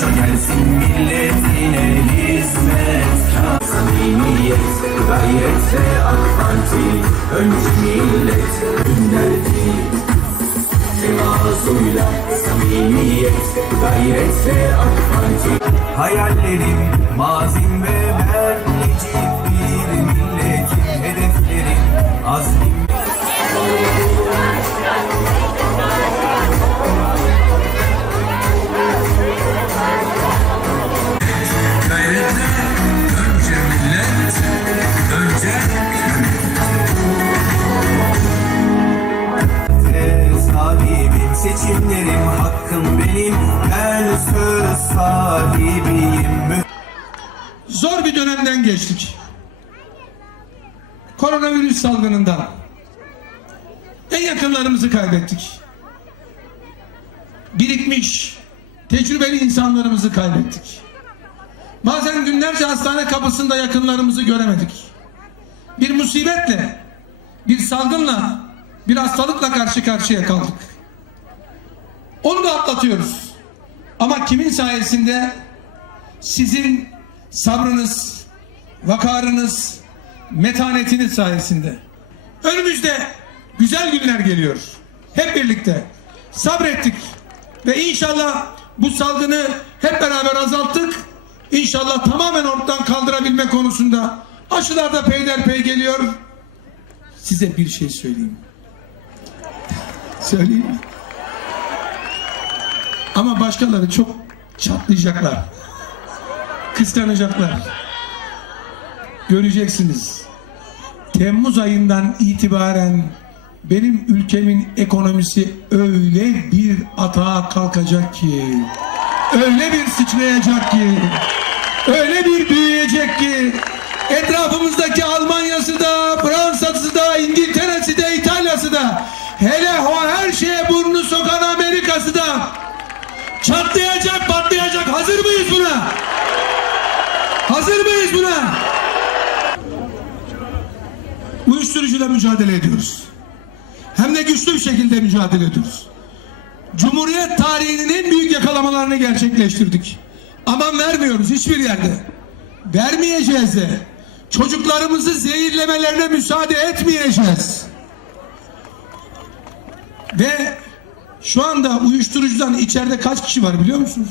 Yaşa gelsin milletine hizmet. Samimiyet, gayret ve AK Parti. Önce millet, günlerdi Tevazuyla samimiyet, gayret ve AK Parti. Hayallerim, mazim ve merlicim Bir milletin hedeflerim, Gayrete Seçimlerim hakkım benim Ben söz sahibiyim Zor bir dönemden geçtik. Koronavirüs salgınından. En yakınlarımızı kaybettik. Birikmiş, tecrübeli insanlarımızı kaybettik. Bazen günlerce hastane kapısında yakınlarımızı göremedik. Bir musibetle, bir salgınla, bir hastalıkla karşı karşıya kaldık. Onu da atlatıyoruz. Ama kimin sayesinde? Sizin sabrınız, vakarınız, metanetiniz sayesinde. Önümüzde güzel günler geliyor. Hep birlikte sabrettik ve inşallah bu salgını hep beraber azalttık. İnşallah tamamen ortadan kaldırabilme konusunda aşılar da peyderpey geliyor. Size bir şey söyleyeyim. Söyleyeyim mi? Ama başkaları çok çatlayacaklar. Kıskanacaklar. Göreceksiniz. Temmuz ayından itibaren benim ülkemin ekonomisi öyle bir atağa kalkacak ki, öyle bir sıçrayacak ki, öyle bir büyüyecek ki, etrafımızdaki Almanya'sı da, Fransa'sı da, İngiltere'si de, İtalya'sı da, hele o her şeye burnunu sokan Amerika'sı da çatlayacak, patlayacak. Hazır mıyız buna? Hazır mıyız buna? Uyuşturucuyla mücadele ediyoruz. Hem de güçlü bir şekilde mücadele ediyoruz. Cumhuriyet tarihinin en büyük yakalamalarını gerçekleştirdik. Aman vermiyoruz hiçbir yerde. Vermeyeceğiz de. Çocuklarımızı zehirlemelerine müsaade etmeyeceğiz. Ve şu anda uyuşturucudan içeride kaç kişi var biliyor musunuz?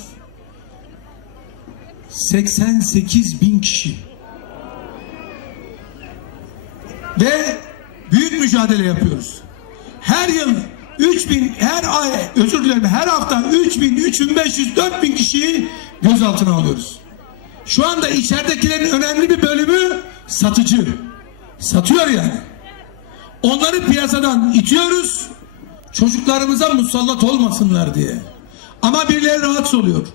88 bin kişi. Ve büyük mücadele yapıyoruz. Her yıl 3000 her ay özür dilerim her hafta 3000 3500 4000 kişiyi gözaltına alıyoruz. Şu anda içeridekilerin önemli bir bölümü satıcı. Satıyor yani. Onları piyasadan itiyoruz. Çocuklarımıza musallat olmasınlar diye. Ama birileri rahatsız oluyor.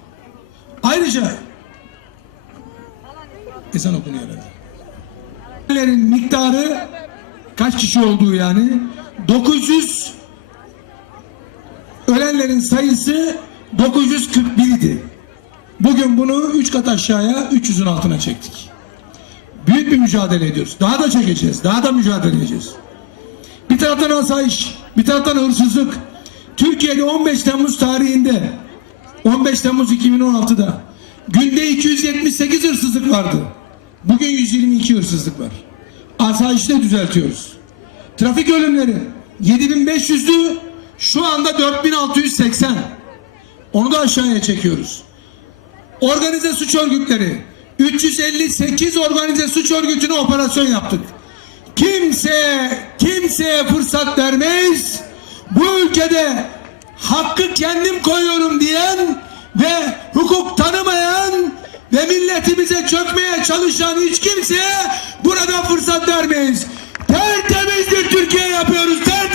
Ayrıca ezan okunuyor herhalde. Miktarı kaç kişi olduğu yani 900 ölenlerin sayısı 941 idi. Bugün bunu 3 kat aşağıya 300'ün altına çektik. Büyük bir mücadele ediyoruz. Daha da çekeceğiz. Daha da mücadele edeceğiz. Bir taraftan asayiş, bir taraftan hırsızlık. Türkiye'de 15 Temmuz tarihinde 15 Temmuz 2016'da günde 278 hırsızlık vardı. Bugün 122 hırsızlık var. Asayişi de düzeltiyoruz. Trafik ölümleri 7500'dü şu anda 4680. Onu da aşağıya çekiyoruz. Organize suç örgütleri 358 organize suç örgütüne operasyon yaptık kimse kimseye fırsat vermeyiz. Bu ülkede hakkı kendim koyuyorum diyen ve hukuk tanımayan ve milletimize çökmeye çalışan hiç kimseye burada fırsat vermeyiz. Tertemizdir Türkiye yapıyoruz. Tertemiz.